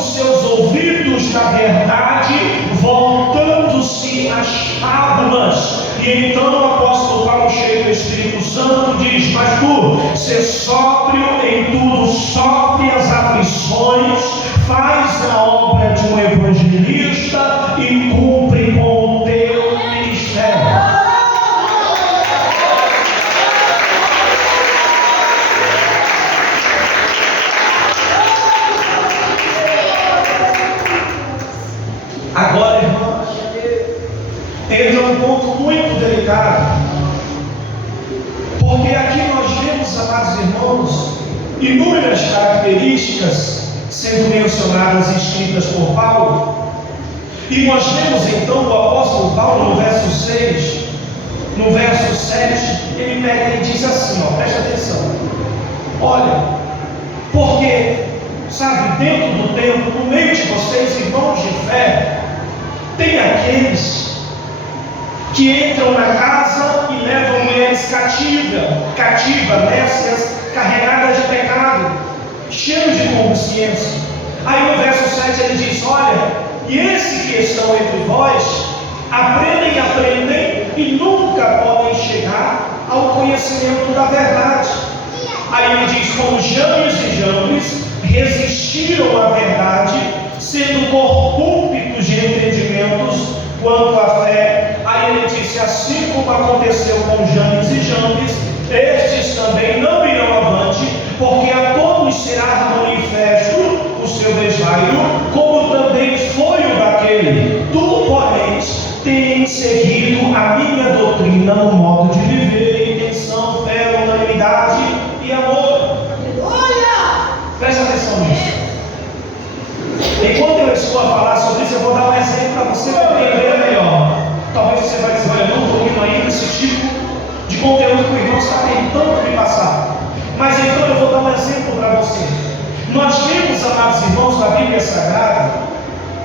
os seus ouvidos da verdade, voltando-se às fábulas. E então o apóstolo Paulo, cheio do Espírito Santo, diz: mas tu, ser sóbrio em tudo, sofre as aflições, faz a obra de um evangelista e cumpre com o teu ministério. Agora, irmãos, entra um ponto muito delicado, porque aqui nós vemos, amados irmãos, inúmeras características sendo mencionadas e escritas por Paulo. E nós vemos então o apóstolo Paulo no verso 6, no verso 7, ele pega e diz assim, preste atenção: olha, porque, sabe, dentro do templo, no meio de vocês, irmãos de fé, tem aqueles que entram na casa e levam mulheres cativas, nécias, carregadas de pecado, cheios de consciência. Aí no verso 7 ele diz: olha, e esses que estão entre vós aprendem e nunca podem chegar ao conhecimento da verdade. Aí ele diz: como Janes e Jambres resistiram à verdade, sendo corruptos de entendimentos quanto à fé. Aí ele disse: assim como aconteceu com Janes e Jambres, estes também não irão avante, porque a todos será manifesto o seu desvaio, como também foi o daquele. Tu, porém, tens seguido a minha doutrina no modo de viver, intenção, fé, unanimidade e amor. Presta atenção nisso. Enquanto eu estou a falar sobre isso, eu vou dar um exemplo para você entender melhor. Talvez você vai dizer: olha, eu não estou ouvindo ainda esse tipo de conteúdo que o irmão está tentando me passar. Mas então eu vou dar um exemplo para você. Nós vimos, amados irmãos, na Bíblia Sagrada,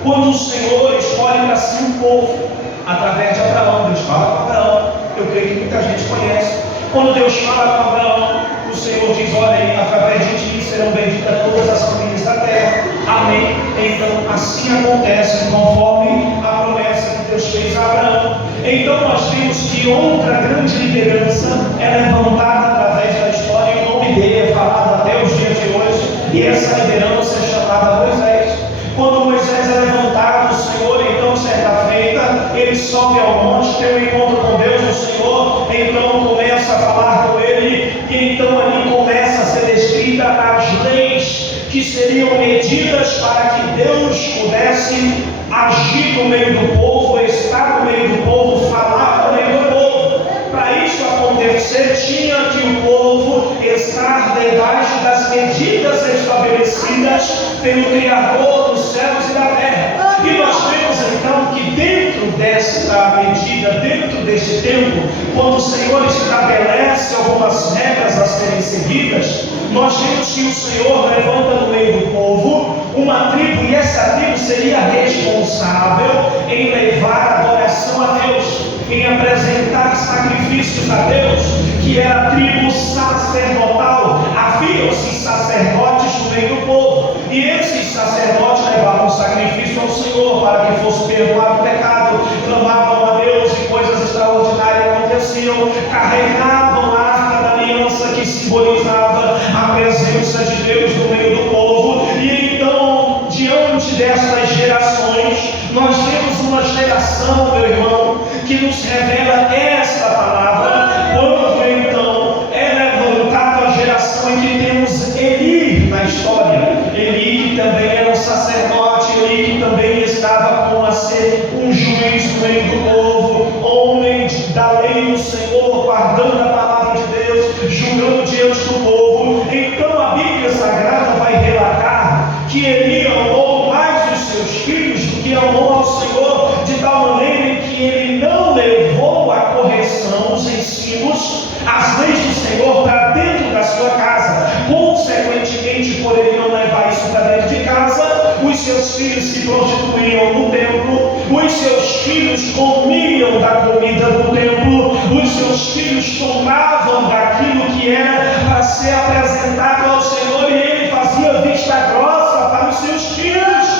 quando o Senhor escolhe para si um povo, através de Abraão. Deus fala com Abraão, eu creio que muita gente conhece. Quando Deus fala com Abraão, o Senhor diz: olha, através de ti serão benditas todas as famílias da terra. Amém. Então assim acontece conforme a promessa que Deus fez a Abraão. Então nós vimos que outra grande liderança é levantada através da história, e o nome dele é falado até os dias de hoje, e essa liderança é chamada Moisés. Quando Moisés é levantado, o Senhor, então, certa feita, ele sobe ao monte, tem um encontro com Deus. O Senhor então começa a falar com ele, e então ali começa a ser escrita as leis que seriam medidas para que Deus pudesse agir no meio do povo, estar no meio do povo, falar no meio do povo. Para isso acontecer, tinha que o povo estar debaixo das medidas estabelecidas pelo Criador dos céus e da terra. E nós vemos então que dentro desta medida, dentro deste tempo, quando o Senhor estabelece algumas regras a serem seguidas, nós vemos que o Senhor levanta no meio do povo uma tribo, e essa tribo seria responsável em levar adoração a Deus, em apresentar sacrifícios a Deus, que era a tribo sacerdotal. Havia-se sacerdotes no meio do povo, e esses sacerdotes levavam sacrifício ao Senhor para que fosse perdoado o pecado, clamavam a Deus e coisas extraordinárias aconteciam, carregavam a arca da aliança que simbolizava a presença de Deus no meio do povo. E então, diante destas gerações, nós temos uma geração, meu irmão, que nos revela esta palavra, quando então é levantada a geração em que temos Eli na história. Eli, que também era um sacerdote, Eli, que também estava com a ser um juiz no meio do povo, homem da lei do Senhor, guardando a palavra de Deus, julgando diante do povo. Então a Bíblia Sagrada vai relatar que Eli amou mais os seus filhos do que amou ao Senhor, de tal maneira que ele não levou a correção, os ensinos, as leis do Senhor para dentro da sua casa. Consequentemente, por ele não levar isso para dentro de casa, os seus filhos se prostituíam no templo, os seus filhos comiam da comida do templo, os seus filhos tomavam daquilo que era para ser apresentado ao Senhor, e ele fazia vista grossa para os seus filhos.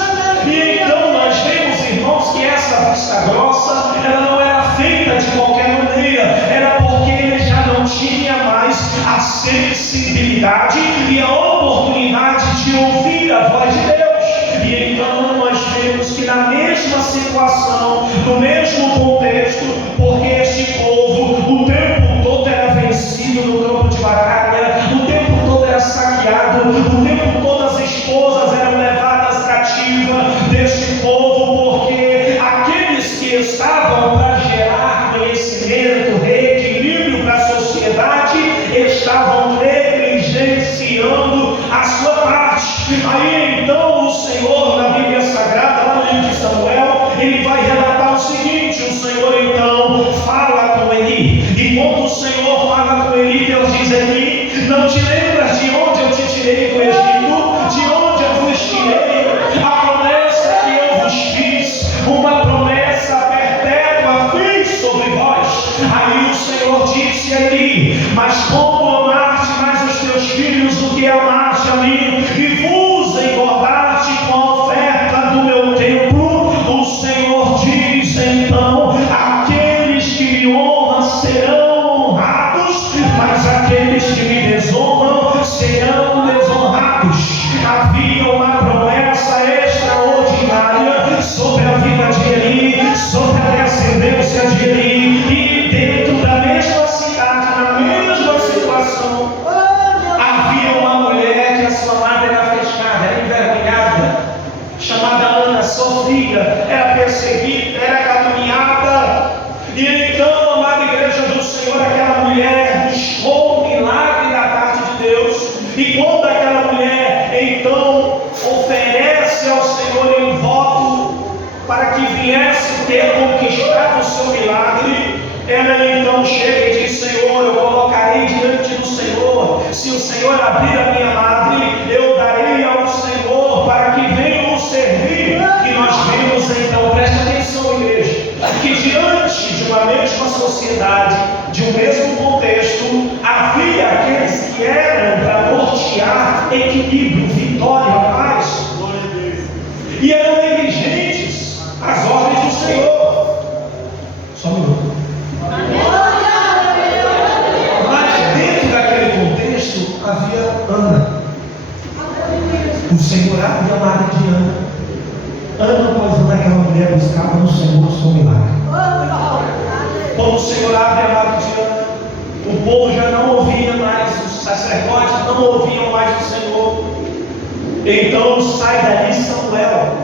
intimidade e a oportunidade de ouvir a voz de Deus. E então nós vemos que na mesma situação, no mesmo contexto, porque este povo o tempo todo era vencido no campo de batalha, o tempo todo era saqueado, o tempo todo as esposas eram levadas cativas deste povo, porque aqueles que estavam para gerar conhecimento, reequilíbrio para a sociedade, estavam negligenciando a sua parte. Aí então o Senhor, na Bíblia Sagrada, lá no livro de Samuel, ele vai relatar o seguinte: o Senhor então fala com Eli, e quando o Senhor fala com Eli, Deus diz: Eli, não te lembras de onde eu te tirei do Egito, de onde eu vos tirei, a promessa que eu vos fiz, uma promessa perpétua fiz sobre vós. Aí o Senhor disse a Eli: mas como amaste mais os teus filhos do que amaste a mim, e vos engordaste com a oferta do meu templo, o Senhor diz então: aqueles que me honram serão honrados, mas aqueles que me desonram serão desonrados. Havia uma promessa extraordinária sobre a vida de Eli, sobre a descendência de Eli, e dentro da mesma cidade, na mesma situação, havia uma mulher que a sua madre era fechada, era envergonhada, chamada Ana, sofria, era perseguida, era caluniada. E então, amada igreja do Senhor, aquela mulher buscou o milagre da parte de Deus. E quando aquela mulher então oferece ao Senhor em voto para que viesse ter conquistado o seu milagre, ela então chega e diz: Senhor, eu colocarei diante do Senhor, se o Senhor abrir a minha madre, eu darei ao Senhor para que venham servir. E nós vemos então, preste atenção, igreja, que diante de uma mesma sociedade, de um mesmo contexto, havia aqueles que eram para nortear equilíbrio, vitória, paz, e eram negligentes às ordens do Senhor. Só um minuto. Mas dentro daquele contexto havia Ana. O Senhor abre a madre de Ana. Ana, após Ana, aquela mulher buscava no Senhor o seu milagre. Quando o Senhor abre a madre de Ana, o povo já não ouvia mais, os sacerdotes não ouviam mais o Senhor. Então sai dali Samuel.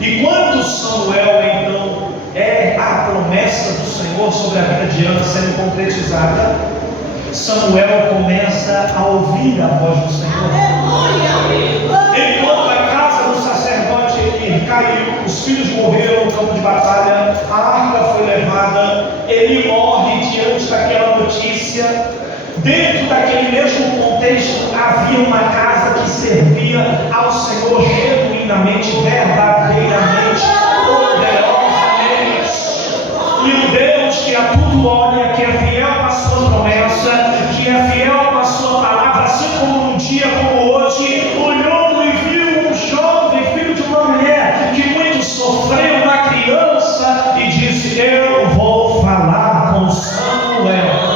E quando Samuel então é a promessa do Senhor sobre a vida de Ana sendo concretizada, Samuel começa a ouvir a voz do Senhor. Enquanto a casa do sacerdote Eli caiu, os filhos morreram no campo de batalha, a arca foi levada, Eli morre diante daquela notícia. Dentro daquele mesmo contexto havia uma casa que servia ao Senhor genuinamente, verdadeiramente, poderosamente. E o Deus que a tudo olha, que é fiel à sua promessa, que é fiel à sua palavra, assim como um dia como hoje, olhou e viu um jovem filho de uma mulher que muito sofreu, uma criança, e disse: eu vou falar com Samuel.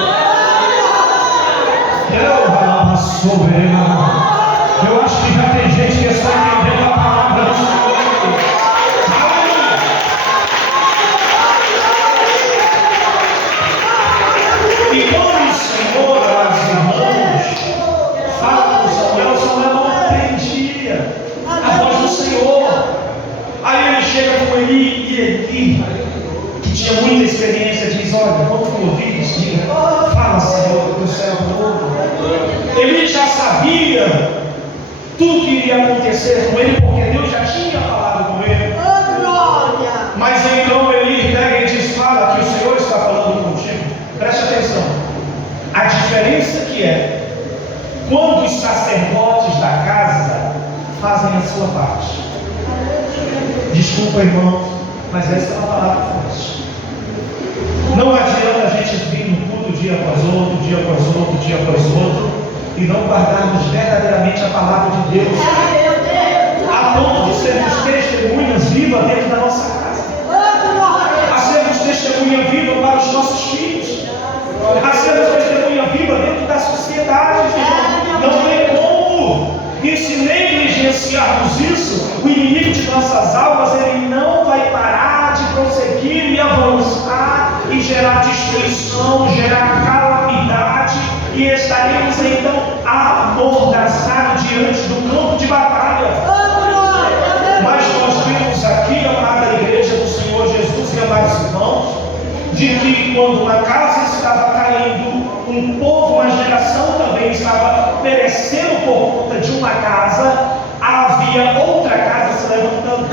Eu acho que já tem gente que está entendendo a palavra do Senhor. E quando o Senhor, as irmãos, fala com Samuel, Samuel não entendia a voz do Senhor. Aí ele chega com Eli, e Eli, que tinha muita experiência, diz: olha, quando tu ouvires, diga: fala, Senhor, que o céu novo. Ele já sabia tudo que iria acontecer com ele, porque Deus já tinha falado com ele. Mas então ele pega e diz: fala que o Senhor está falando contigo. Preste atenção. A diferença que é quando os sacerdotes da casa fazem a sua parte. Desculpa, irmão, mas essa é uma palavra forte. Não adianta a gente vir no culto dia após outro, dia após outro, dia após outro, e não guardarmos verdadeiramente a palavra de Deus, a ponto de sermos testemunhas vivas dentro da nossa casa, a sermos testemunha viva para os nossos filhos, a sermos testemunha viva dentro da sociedade. Não tem negligenciarmos isso, o inimigo de nossas almas, ele não vai parar de prosseguir e avançar e gerar destruição, gerar calamidade, e estaremos então amordaçados diante do campo de batalha. Mas nós vemos aqui, amada igreja do Senhor Jesus e amados irmãos, de que quando uma casa estava caindo, um povo, uma geração também estava perecendo por conta de uma casa, havia outra casa se levantando.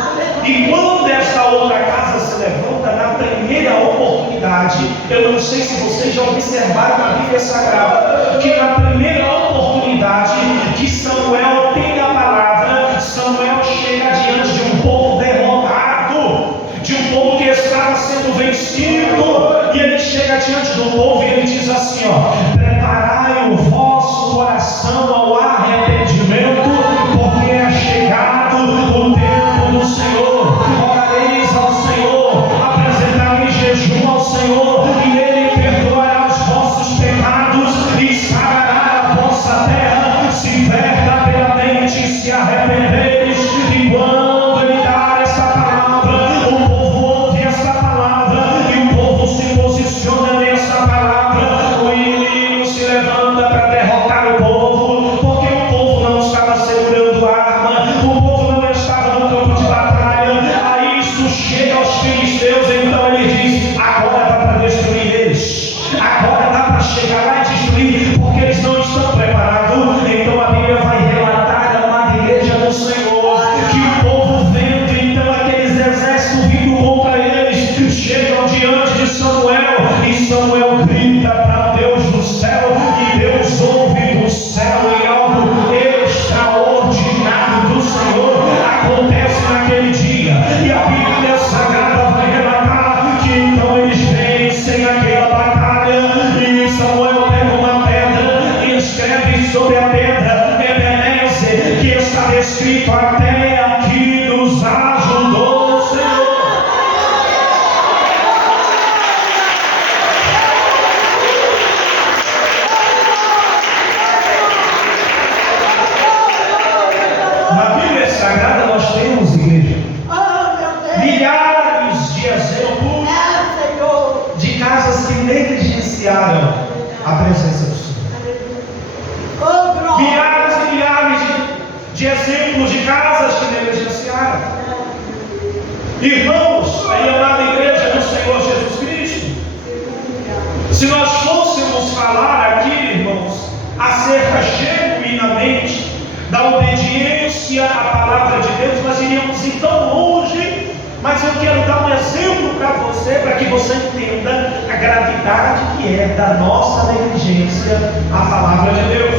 E quando esta outra casa se levanta, na primeira oportunidade, eu não sei se vocês já observaram na Bíblia Sagrada, que na primeira oportunidade que Samuel tem a palavra, Samuel chega diante de um povo derrotado, de um povo que estava sendo vencido, e ele chega diante do povo e ele diz assim, preparai o vosso coração ao arrependimento, porque é chegado o tempo do Senhor. Orareis ao Senhor, apresentareis jejum ao Senhor, e Ele perdoará os vossos pecados e sarará a vossa terra, se verdadeiramente se arrependeres. E quando Ele dar esta palavra, o povo ouve esta palavra, e o povo se posiciona nessa palavra, o inimigo se levanta para derrotar o povo, porque o povo não estava segurando arma, o povo não estava no campo de batalha. Aí isso chega aos filisteus, então ele diz, agora dá para destruir eles, agora dá para chegar lá e destruir, porque eles não estão preparados. Então a Bíblia vai relatar, a amada igreja do Senhor, que o povo vendo então aqueles exércitos vindo contra eles, chegam diante de Samuel, e Samuel grita para Deus do céu, e Deus ouve do céu, e algo extraordinário do Senhor acontece naquele dia. E a Bíblia Sagrada vai relatar que então eles vencem aquela batalha, e Samuel pega uma pedra e escreve sobre a pedra Ebenezer, que está escrito, até aqui nos ajudou o Senhor. Na Bíblia Sagrada nós temos, igreja, milhares de exemplos de casas que negligenciaram a presença do Senhor. Milhares e milhares de exemplos de casas que negligenciaram. Irmãos, aí amada igreja do Senhor Jesus Cristo, se nós fôssemos falar aqui, irmãos, acerca genuinamente da obediência à palavra de Deus, nós iríamos ir tão longe, mas eu quero dar um exemplo para você, para que você entenda a gravidade que é da nossa negligência à palavra de Deus.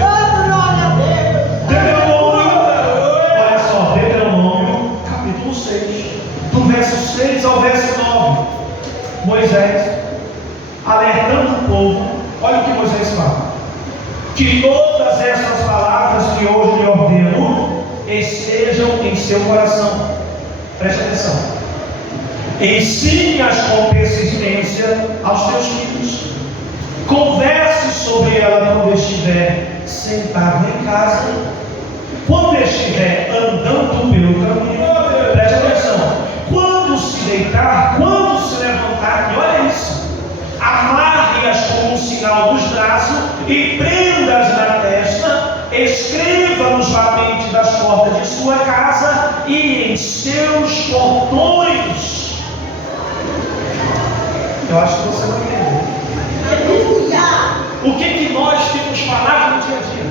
Deuteronômio, olha só, Deuteronômio, capítulo 6, do verso 6 ao verso 9, Moisés, alertando o povo, olha o que Moisés fala, que todas essas palavras que hoje lhe ordeno estejam em seu coração. Preste atenção. Ensine-as com persistência aos teus filhos. Converse sobre ela quando estiver sentado em casa, quando estiver andando pelo caminho. Preste atenção. Quando se deitar, quando se levantar, e olha isso. Amarre-as como um sinal dos braços e prenda-as na testa, escreva nos batentes das portas de sua casa e em seus portões. Eu acho que você não entendeu. O que nós temos falado no dia a dia?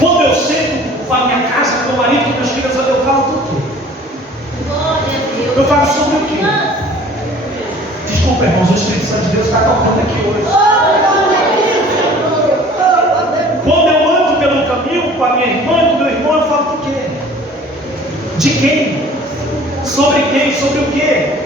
Quando eu sento com a minha casa, com o marido, com meus filhos, eu falo do quê? Eu falo sobre o quê? Desculpa, irmãos, o Espírito Santo de Deus está tocando aqui hoje. Quando eu ando pelo caminho com a minha irmã e com o meu irmão, eu falo do quê? De quem? Sobre quem? Sobre o quê?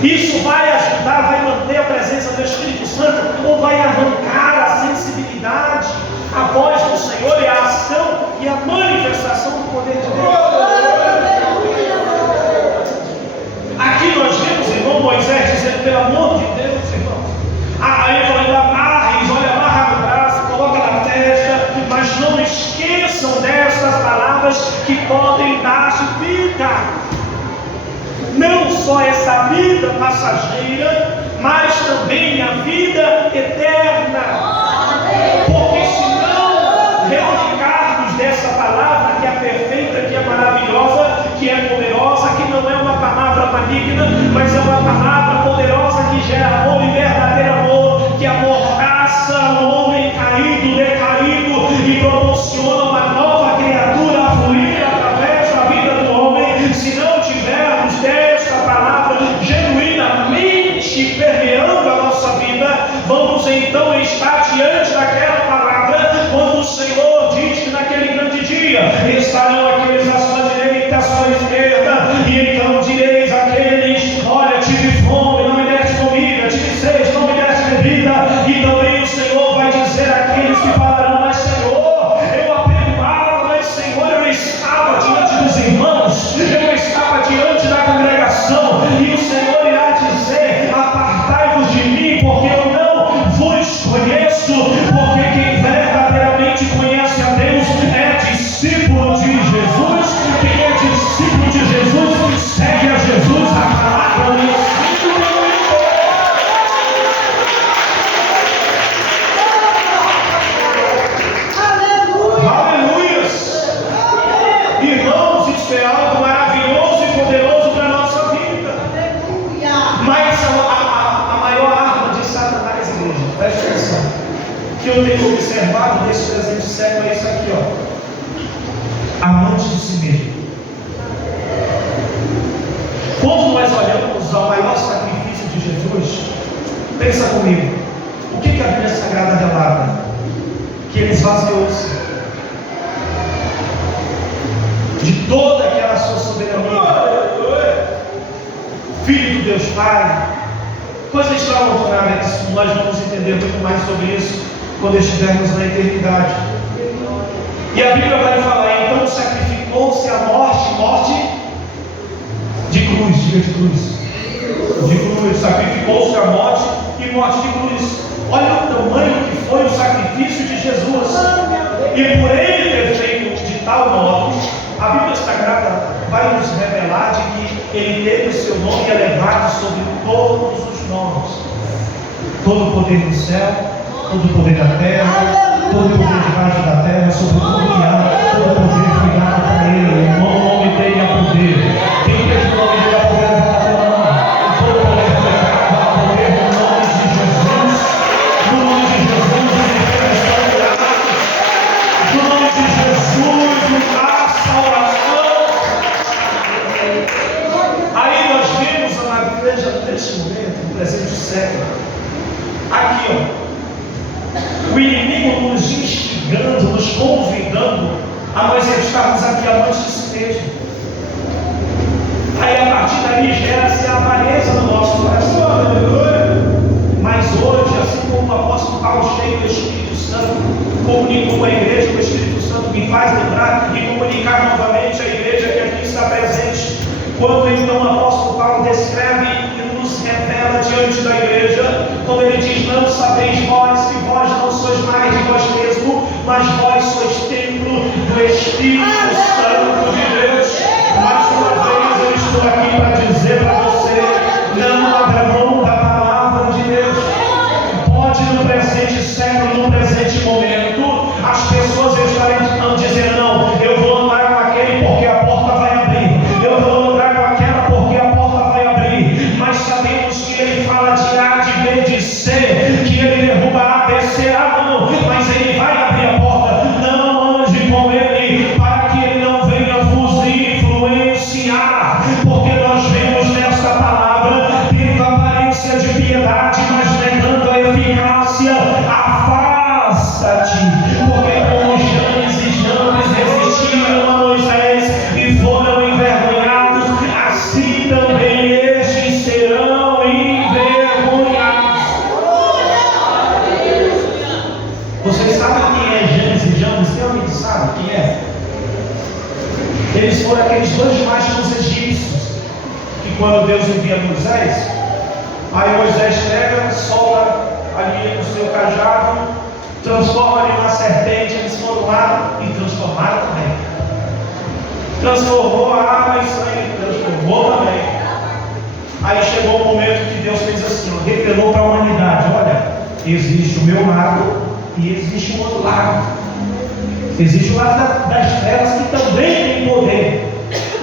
Isso vai ajudar, vai manter a presença do Espírito Santo, ou vai arrancar a sensibilidade, a voz do Senhor e a ação e a manifestação do poder de Deus? Aqui nós vemos, irmão, Moisés dizendo, pelo amor de Deus, irmãos, aí falando, amarres, olha, amarra no braço, coloca na testa, mas não esqueçam palavras que podem dar vida. Não só essa vida passageira, mas também a vida eterna. Porque se não reunificarmos dessa palavra que é perfeita, que é maravilhosa, que é poderosa, que não é uma palavra maligna, mas é uma palavra poderosa que gera amor e verdadeiro amor, que amordaça o homem caído, decaído e proporciona uma nova criatura a fluir através da vida do homem. Se não tivermos desta palavra genuinamente permeando a nossa vida, vamos então estar diante daquela palavra quando o Senhor diz que naquele grande dia estarão aqueles à sua direita, à sua esquerda, e então direis àqueles: olha, tive fome, não me deste comida, tive sede, não me deste bebida. E também o Senhor vai dizer àqueles que falarão: mas Senhor, eu apregoava, mas Senhor, eu estava diante dos irmãos, eu estava diante da congregação, e o Senhor irá dizer: apartai-vos de mim, porque eu não vos conheço. Porque quem verdadeiramente conhece a Deus é discípulo de Jesus. Quem é discípulo de Jesus segue a Jesus, a palavra do Espírito. Aleluias! Irmãos, isso é algo maravilhoso e poderoso para a nossa vida. Mas a maior arma de Satanás, igreja, preste atenção, que eu tenho observado nesse presente século é isso aqui, ó: amante de si mesmo. Quando nós olhamos ao maior sacrifício de Jesus, pensa comigo, o que a Bíblia Sagrada relata? Que ele esvaziou-se de toda aquela sua soberania, Filho do Deus Pai. Coisa extraordinária, que nós vamos entender muito mais sobre isso quando estivermos na eternidade. E a Bíblia vai falar: então sacrificou-se a morte de cruz, diga de cruz, sacrificou-se a morte e morte de cruz. Olha o tamanho que foi o sacrifício de Jesus, e por ele ter feito de tal modo, a Bíblia Sagrada vai nos revelar de que ele teve o seu nome elevado sobre todos os nomes. Todo o poder do céu, todo o poder da terra, todo o poder debaixo da terra, sobre todo o que há, todo o poder foi dado para ele. O nome dele é poder. Quem fez o nome dele é poder da terra? Todo o poder foi dado ao poder no nome de Jesus. No nome de Jesus, ele fez restaurar. No nome de Jesus, a salvação. Aí nós vemos, amada igreja, neste momento, no presente século, aqui, ó, o inimigo nos instigando, nos convidando a nós estarmos aqui amantes de si mesmo. Aí a partir daí gera-se a avareza no nosso coração. Mas hoje, assim como o apóstolo Paulo, cheio do Espírito Santo, comunicou com a igreja, o Espírito Santo me faz lembrar e comunicar novamente à igreja que aqui está presente. Quando então o apóstolo Paulo descreve e nos revela diante da igreja, quando ele diz: não sabeis vós que vós não sois mais de vós mesmo, mas vós sois templo do Espírito Santo de Deus. Mais uma vez eu estou aqui para dizer para você: não abra mão da palavra de Deus. Pode no presente século, no presente momento, as pessoas estarem dizendo: não, eu vou andar com aquele porque a porta vai abrir, eu vou andar com aquela porque a porta vai abrir. Mas sabemos que ele fala de A, de B, de C, que ele derruba A, descerá, não, mas ele vai abrir a porta. Não ande com ele, para que ele não venha vos influenciar, porque nós vemos nesta palavra tendo aparência de piedade, mas negando a eficácia. Afasta-te, porque como Janes e Jambres resistiram a Moisés e foram envergonhados, assim também estes serão envergonhados. Vocês sabem quem é Janes e Jambres? Tem alguém que sabe quem é? Eles foram aqueles dois machos egípcios que, quando Deus envia Moisés, aí Moisés pega, solta ali o seu cajado, transforma ali uma serpente. Eles foram lá e transformaram também. transformou a água em sangue, transformou também. Aí chegou o momento que Deus fez assim, ó, revelou para a humanidade: olha, existe o meu lado e existe o outro lado. Existe o lado das trevas que também tem poder.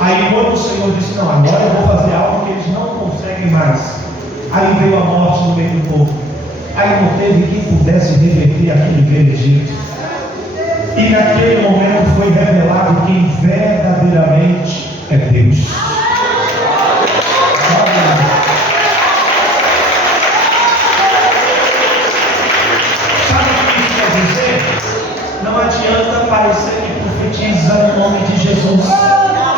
Aí quando o Senhor disse: não, agora eu vou fazer algo que eles não conseguem mais. Aí veio a morte no meio do povo. Aí não teve quem pudesse reverter aquele veredito. E naquele momento foi revelado quem verdadeiramente é Deus. Sabe o que isso quer dizer? Não adianta parecer que profetiza no nome de Jesus,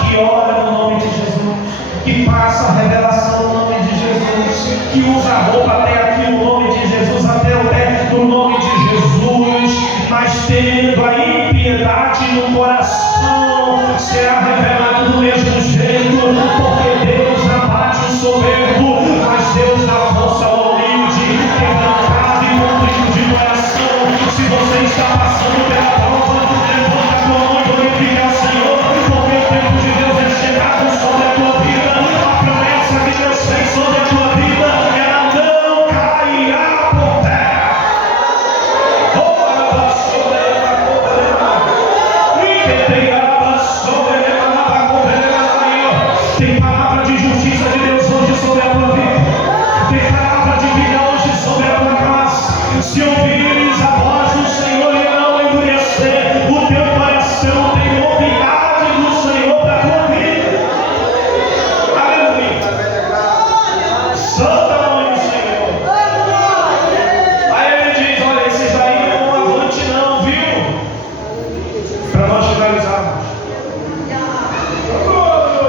que ora no nome de Jesus, que passa a revelação no nome de Jesus, que usa a roupa até aqui no nome de Jesus, até o pé no nome de Jesus, mas tendo a impiedade no coração, será revelado do mesmo jeito, porque Deus abate o soberbo, mas Deus dá força ao humilde, quebrantado e contrito de coração. Se você está passando pela prova, levanta a tua mão e glorifica ao Senhor, porque o tempo de Deus é chegado sobre a tua vida. A promessa que Deus fez sobre a tua vida, ela não cairá por terra. Tem palavra de justiça de Deus hoje sobre a tua vida. Tem palavra de vida hoje sobre a tua casa. Se ouvires a voz do Senhor e não endurecer o teu coração, tem novidade do Senhor para a tua vida. Aleluia. Santa mãe do Senhor. Aí ele diz: olha, esses aí não vão avante não, viu? Para nós finalizarmos.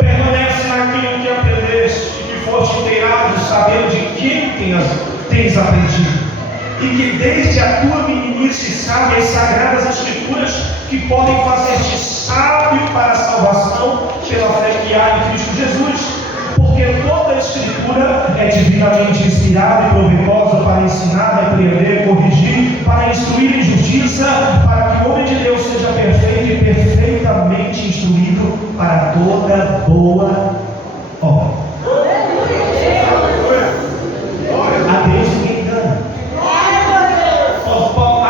Permanece naquilo que aprendeste e que foste inteirado, sabendo de quem tens aprendido, e que desde a tua meninice sabe as sagradas escrituras que podem fazer-te sábio para a salvação pela fé que há em Cristo Jesus. Porque toda a escritura é divinamente inspirada e proveitosa para ensinar, repreender, corrigir, para instruir em justiça, para que o homem de Deus seja perfeito e perfeitamente instruído para toda boa obra. A Deus ninguém engana.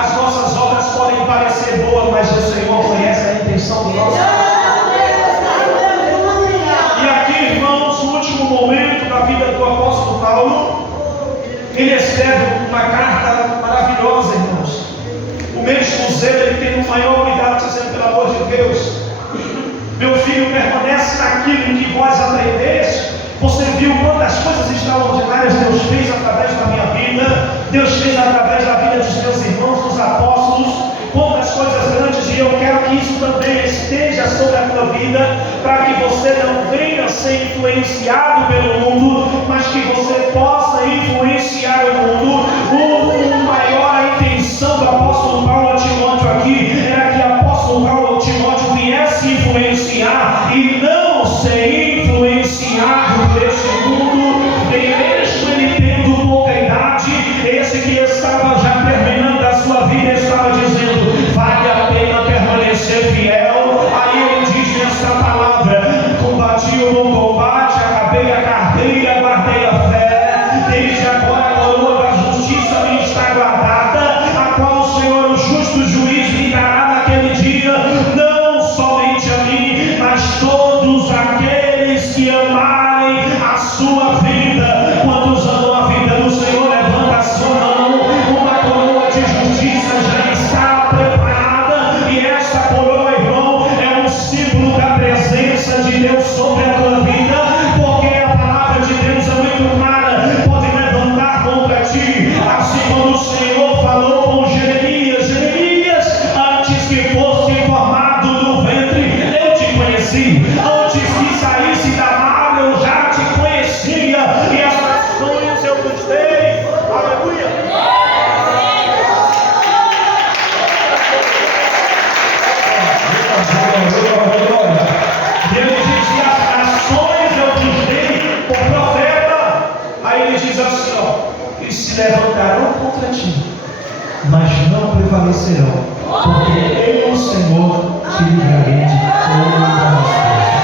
As nossas obras podem parecer boas, mas o Senhor conhece a intenção do nosso coração. E aqui, irmãos, no último momento da vida do apóstolo Paulo, ele escreve uma carta maravilhosa, irmãos. O mesmo zelo, ele tem o maior cuidado, dizendo: pelo amor de Deus, meu filho, permanece naquilo que vós aprendeste. Você viu quantas coisas extraordinárias Deus fez através da minha vida, Deus fez através da vida dos meus irmãos, dos apóstolos, quantas coisas grandes, e eu quero que isso também esteja sobre a tua vida, para que você não venha ser influenciado pelo mundo, mas que você possa influenciar o mundo. Maior a intenção do apóstolo Paulo a Timóteo aqui era que o apóstolo Paulo a Timóteo viesse influenciar e não ser influenciado por esse mundo. E mesmo ele tendo pouca idade, esse que estava já terminando a sua vida estava dizendo: vale a pena permanecer fiel. Aí ele diz nessa palavra: combati o bom combate, acabei a carreira, guardei a fé, desde agora a coroa da justiça me está guardada, a qual o Senhor, o justo juiz, me dará naquele dia, não somente a mim, mas todos aqueles que amarem a sua vida. Quantos amam a vida do Senhor? Levanta a sua mão. Uma coroa de justiça já está preparada, e essa coroa, irmão, é um símbolo da presença de Deus sobre a tua vida, porque a palavra de Deus é muito clara. Pode levantar contra ti, assim como o Senhor falou com Jeremias: Jeremias, antes que fosse formado no ventre, eu te conheci. Antes que saísse da mar, eu já te conhecia, e as nações eu vos dei. Aleluia. Ele diz que as nações eu vos dei por profeta. Aí ele diz assim, ó: e se levantarão contra ti, mas não prevalecerão, porque eu, o Senhor, te livrarei de todas as coisas.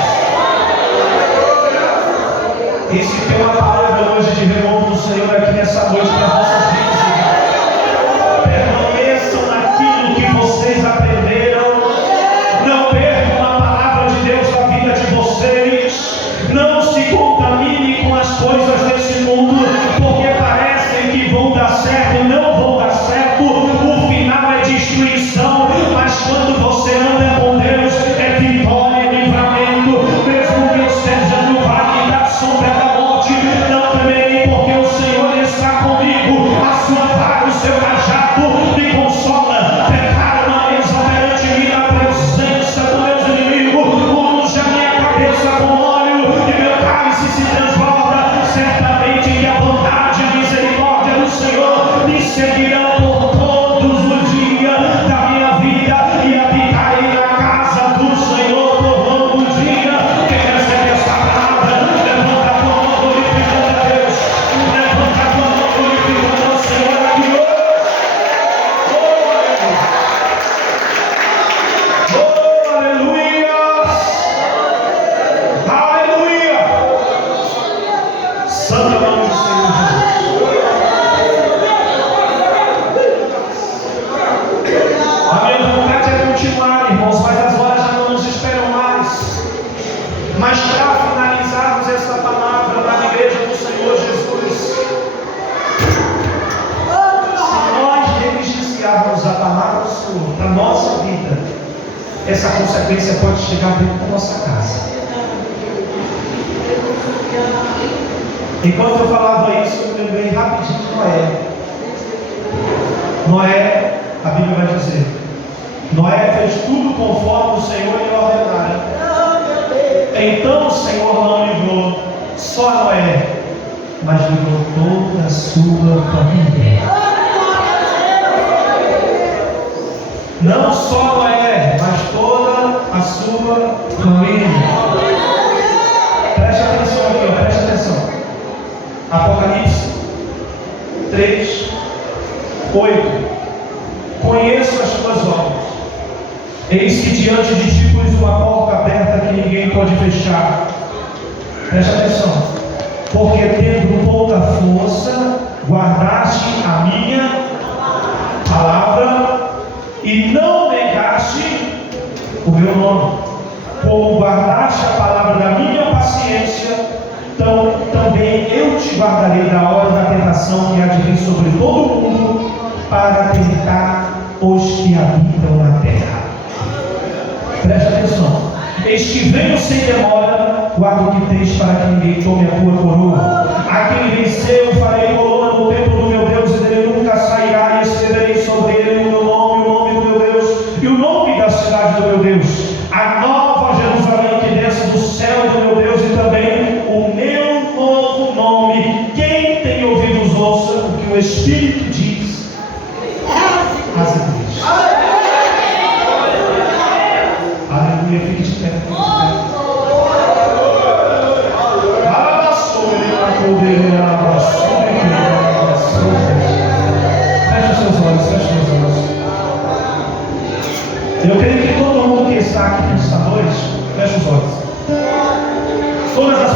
Mas para finalizarmos essa palavra na igreja do Senhor Jesus, se nós negligenciarmos a palavra do Senhor para a nossa vida, essa consequência pode chegar dentro da nossa casa. Enquanto eu falava isso, eu me lembrei rapidinho de Noé. Noé, a Bíblia vai dizer, Noé fez tudo conforme o Senhor lhe ordenara. Então o Senhor não livrou só Noé, mas livrou toda a sua família. Não só Noé, mas toda a sua família. Preste atenção aqui, ó, preste atenção. Apocalipse 3, 8. Conheço as tuas obras. Eis que diante de ti pus uma porta aberta que ninguém pode fechar. Preste atenção. Porque tendo pouca força, guardaste a minha palavra e não negaste o meu nome. Como guardaste a palavra da minha paciência, então também eu te guardarei da hora da tentação que há de vir sobre todo o mundo, para tentar os que habitam na terra. Preste atenção. Eis que venho sem demora, guarda o que tens para que ninguém tome a tua coroa. A quem venceu farei coluna no templo do meu Deus, e dele nunca sairá, e escreverei sobre ele o meu nome, o nome do meu Deus, e o nome da cidade do meu Deus, a nova Jerusalém que desce do céu do meu Deus, e também o meu novo nome. Quem tem ouvidos ouça o que o Espírito diz às igrejas. Aleluia, fique de pé. Feche os seus olhos, feche os seus olhos. Eu creio que todo mundo que está aqui nesta noite, feche os olhos. Todas as